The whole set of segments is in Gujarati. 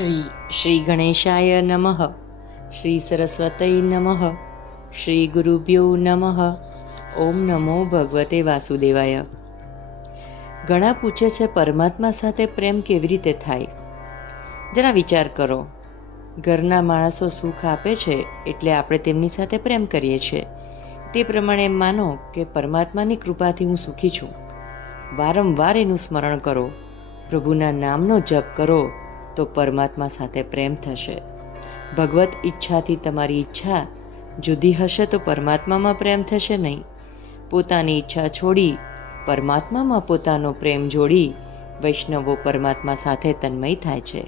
શ્રી શ્રી ગણેશાય નમઃ. શ્રી સરસ્વતય નમઃ. શ્રી ગુરુભ્યો નમઃ. ઓમ નમો ભગવતે વાસુદેવાય. ઘણા પૂછે છે, પરમાત્મા સાથે પ્રેમ કેવી રીતે થાય? જરા વિચાર કરો. ઘરના માણસો સુખ આપે છે, એટલે આપણે તેમની સાથે પ્રેમ કરીએ છીએ. તે પ્રમાણે માનો કે પરમાત્માની કૃપાથી હું સુખી છું. વારંવાર એનું સ્મરણ કરો. પ્રભુના નામનો જપ કરો. તો પરમાત્મા સાથે પ્રેમ થશે. ભગવત ઈચ્છાથી તમારી ઈચ્છા જુદી હશે તો પરમાત્મામાં પ્રેમ થશે નહીં. પોતાની ઈચ્છા છોડી પરમાત્મામાં પોતાનો પ્રેમ જોડી વૈષ્ણવો પરમાત્મા સાથે તન્મય થાય છે.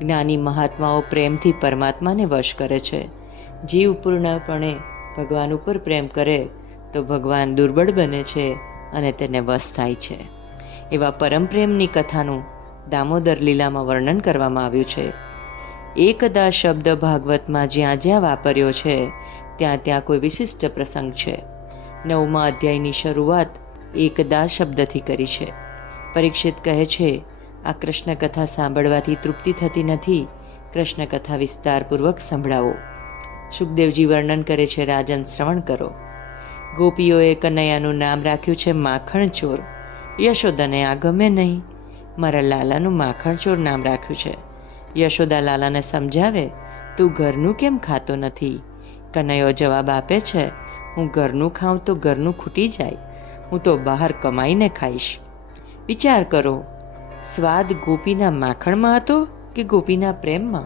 જ્ઞાની મહાત્માઓ પ્રેમથી પરમાત્માને વશ કરે છે. જીવ પૂર્ણપણે ભગવાન ઉપર પ્રેમ કરે તો ભગવાન દુર્બળ બને છે અને તેને વશ થાય છે. એવા પરમ પ્રેમની કથાનું દામોદર લીલામાં વર્ણન કરવામાં આવ્યું છે. એકદા શબ્દ ભાગવતમાં જ્યાં જ્યાં વાપર્યો છે, ત્યાં ત્યાં કોઈ વિશિષ્ટ પ્રસંગ છે. નવમા અધ્યાયની શરૂઆત એકદા શબ્દથી કરી છે. પરીક્ષિત કહે છે, આ કૃષ્ણ કથા સાંભળવાથી તૃપ્તિ થતી નથી. કૃષ્ણ કથા વિસ્તારપૂર્વક સંભળાવો. સુખદેવજી વર્ણન કરે છે, રાજન, શ્રવણ કરો. ગોપીઓએ કનૈયાનું નામ રાખ્યું છે માખણ ચોર યશોદાને આ ગમે નહીં. મારા લાલાનું માખણચોર નામ રાખ્યું છે. યશોદા લાલાને સમજાવે, તું ઘરનું કેમ ખાતો નથી? કનૈયો જવાબ આપે છે, હું ઘરનું ખાઉં તો ઘરનું ખૂટી જાય, હું તો બહાર કમાઈને ખાઈશ. વિચાર કરો, સ્વાદ ગોપીના માખણમાં હતો કે ગોપીના પ્રેમમાં?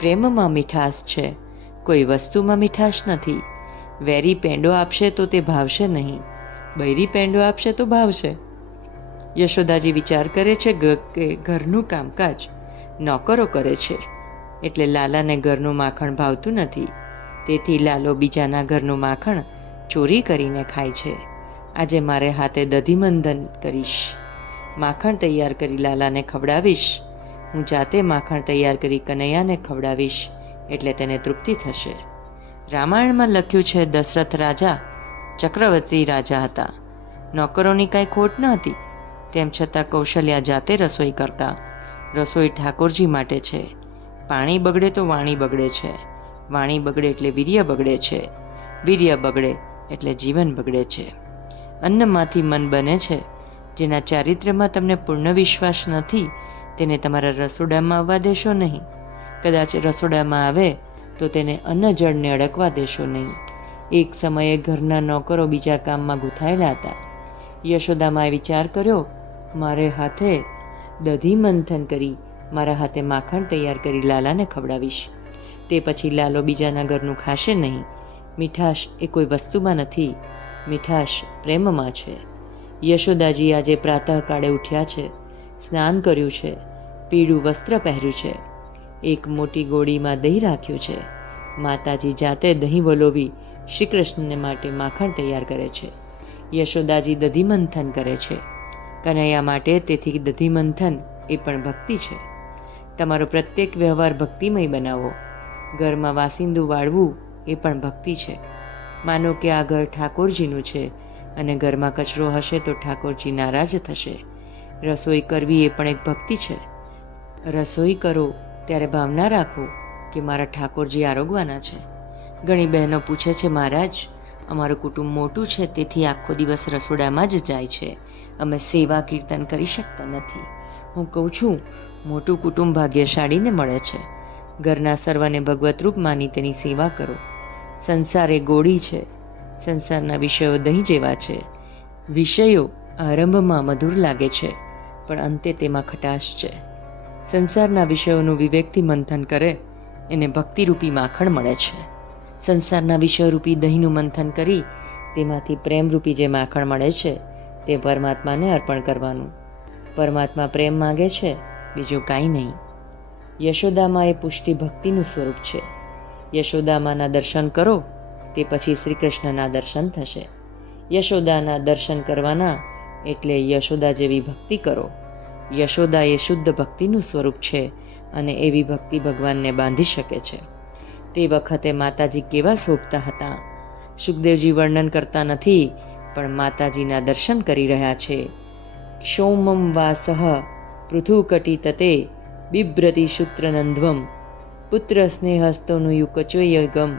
પ્રેમમાં મીઠાશ છે, કોઈ વસ્તુમાં મીઠાશ નથી. વેરી પેંડો આપશે તો તે ભાવશે નહીં. બૈરી પેંડો આપશે તો ભાવશે. યશોદાજી વિચાર કરે છે કે ઘરનું કામકાજ નોકરો કરે છે. એટલે લાલાને ઘરનું માખણ ભાવતું નથી. તેથી લાલો બીજાના ઘરનું માખણ ચોરી કરીને ખાય છે. આજે મારે હાથે દધીમંધન કરીશ. માખણ તૈયાર કરી લાલાને ખવડાવીશ. હું જાતે માખણ તૈયાર કરી કનૈયાને ખવડાવીશ. એટલે તેને તૃપ્તિ થશે. રામાયણમાં લખ્યું છે, દશરથ રાજા ચક્રવર્તી રાજા હતા. નોકરોની કાંઈ ખોટ ન હતી. તેમ છતાં કૌશલ્યા જાતે રસોઈ કરતા. રસોઈ ઠાકોરજી માટે છે. પાણી બગડે તો વાણી બગડે છે. વાણી બગડે એટલે વીર્ય બગડે છે. વીર્ય બગડે એટલે જીવન બગડે છે. અન્નમાંથી મન બને છે. જેના ચારિત્ર્યમાં તમને પૂર્ણ વિશ્વાસ નથી, તેને તમારા રસોડામાં આવવા દેશો નહીં. કદાચ રસોડામાં આવે, તો તેને અન્ન જળને અડકવા દેશો નહીં. એક સમયે ઘરના નોકરો બીજા કામમાં ગૂંથાયેલા હતા. યશોદામાએ વિચાર કર્યો મારે હાથે દધી મંથન કરી, મારા હાથે માખણ તૈયાર કરી લાલાને ખવડાવીશ. તે પછી લાલો બીજાના ઘરનું ખાશે નહીં. મીઠાશ એ કોઈ વસ્તુમાં નથી. મીઠાશ પ્રેમમાં છે. યશોદાજી આજે પ્રાતઃકાળે ઉઠ્યા છે. સ્નાન કર્યું છે. પીળું વસ્ત્ર પહેર્યું છે. એક મોટી ગોળીમાં દહીં રાખ્યું છે. માતાજી જાતે દહીં વલોવી શ્રી કૃષ્ણને માટે માખણ તૈયાર કરે છે. યશોદાજી દધી મંથન કરે છે. કનૈયા માટે તેથી દધિમંથન એ પણ ભક્તિ છે. તમારો પ્રત્યેક વ્યવહાર ભક્તિમય બનાવો. ઘરમાં વાસિંદુ વાળવું એ પણ ભક્તિ છે. માનો કે આ ઘર ઠાકોરજીનું છે અને ઘરમાં કચરો હશે તો ઠાકોરજી નારાજ થશે. રસોઈ કરવી એ પણ એક ભક્તિ છે. રસોઈ કરો ત્યારે ભાવના રાખો કે મારા ઠાકોરજી આરોગવાના છે. ઘણી બહેનો પૂછે છે, મહારાજ અમારું કુટુંબ મોટું છે, તેથી આખો દિવસ રસોડામાં જ જાય છે. અમે સેવા કીર્તન કરી શકતા નથી. હું કહું છું, મોટું કુટુંબ ભાગ્યશાળીને મળે છે. ઘરના સર્વને ભગવતરૂપ માની તેની સેવા કરો. સંસાર એ ગોળી છે. સંસારના વિષયો દહીં જેવા છે. વિષયો આરંભમાં મધુર લાગે છે, પણ અંતે તેમાં ખટાશ છે. સંસારના વિષયોનું વિવેકથી મંથન કરે, એને ભક્તિરૂપી માખણ મળે છે. સંસારના વિષયરૂપી દહીંનું મંથન કરી તેમાંથી પ્રેમરૂપી જે માખણ મળે છે તે પરમાત્માને અર્પણ કરવાનું. પરમાત્મા પ્રેમ માગે છે, બીજું કાંઈ નહીં. યશોદામાં એ પુષ્ટિ ભક્તિનું સ્વરૂપ છે. યશોદામાના દર્શન કરો, તે પછી શ્રી કૃષ્ણના દર્શન થશે. યશોદાના દર્શન કરવાના એટલે યશોદા જેવી ભક્તિ કરો. યશોદા એ શુદ્ધ ભક્તિનું સ્વરૂપ છે અને એવી ભક્તિ ભગવાનને બાંધી શકે છે. તે વખતે માતાજી કેવા શોભતા હતા. સુખદેવજી વર્ણન કરતા નથી, પણ માતાજીના દર્શન કરી રહ્યા છે. શોમમ વાસહ પૃથુકટી તતે બિભ્રતિ સૂત્રનંધ્વમ પુત્ર સ્નેહસ્તોનું યુકચોયગમ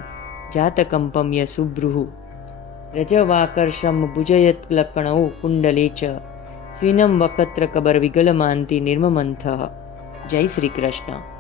જાતકંપમ્ય સુબ્રુહુ રજવાકર્ષમ ભુજયત્કલપણૌ કુંડલે ચ સ્વિનમ વકત્ર કબર વિગલમાંતિ નિર્મમંથ. જય શ્રી કૃષ્ણ.